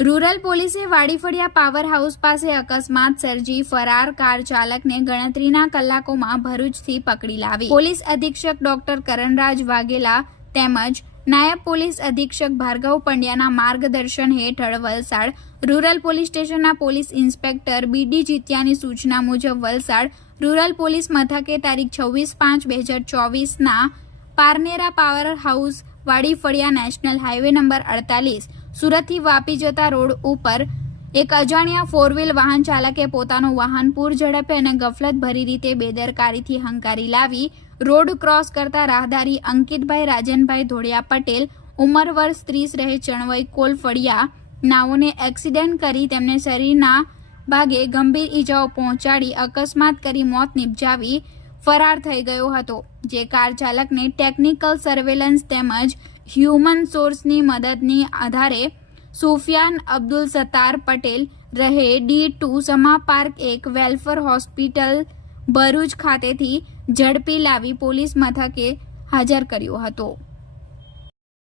Rural પોલીસે વાડીફળિયા power house પાસે અકસ્માત સર્જી ફરાર કાર ચાલકને ગણતરીના કલાકોમાં ભરૂચથી પકડી લાવી. પોલીસ અધિક્ષક ડોક્ટર કરણરાજ વાઘેલા તેમજ નાયબ પોલીસ અધિક્ષક ભાર્ગવ પંડ્યાના માર્ગદર્શન હેઠળ વલસાડ, રૂરલ પોલીસ સ્ટેશનના પોલીસ ઇન્સ્પેક્ટર બીડી જીત્યાની સૂચના મુજબ વલસાડ રૂરલ પોલીસ મથકે તારીખ છવ્વીસ પાંચ બે હજાર ચોવીસના Parnera power house Vadifaliya national highway number અડતાલીસ સુરતથી વાપી જતા રોડ ઉપર એક અજાણ્યા ફોર વ્હીલ વાહન ચાલકે પોતાનું વાહન પૂર ઝડપે અને ગફલતભરી રીતે બેદરકારીથી હંકારી લાવી રોડ ક્રોસ કરતા રાહદારી અંકિતભાઈ, રાજનભાઈ ધોળિયા પટેલ, ઉંમર વર્ષ ત્રીસ રહે ચણવઈ કોલ ફળિયા નાઓને એક્સિડન્ટ કરી તેમને શરીરના ભાગે ગંભીર ઈજાઓ પહોંચાડી અકસ્માત કરી મોત નિપજાવી ફરાર થઈ ગયો હતો, જે કાર ચાલકને ટેકનિકલ સર્વેલન્સ તેમજ હ્યુમન સોર્સની મદદની આધારે સુફિયાન અબ્દુલ સત્તાર પટેલ રહે ડી ટુ સમા પાર્ક એક વેલફેર હોસ્પિટલ ભરૂચ ખાતેથી ઝડપી લાવી પોલીસ મથકે હાજર કર્યો હતો.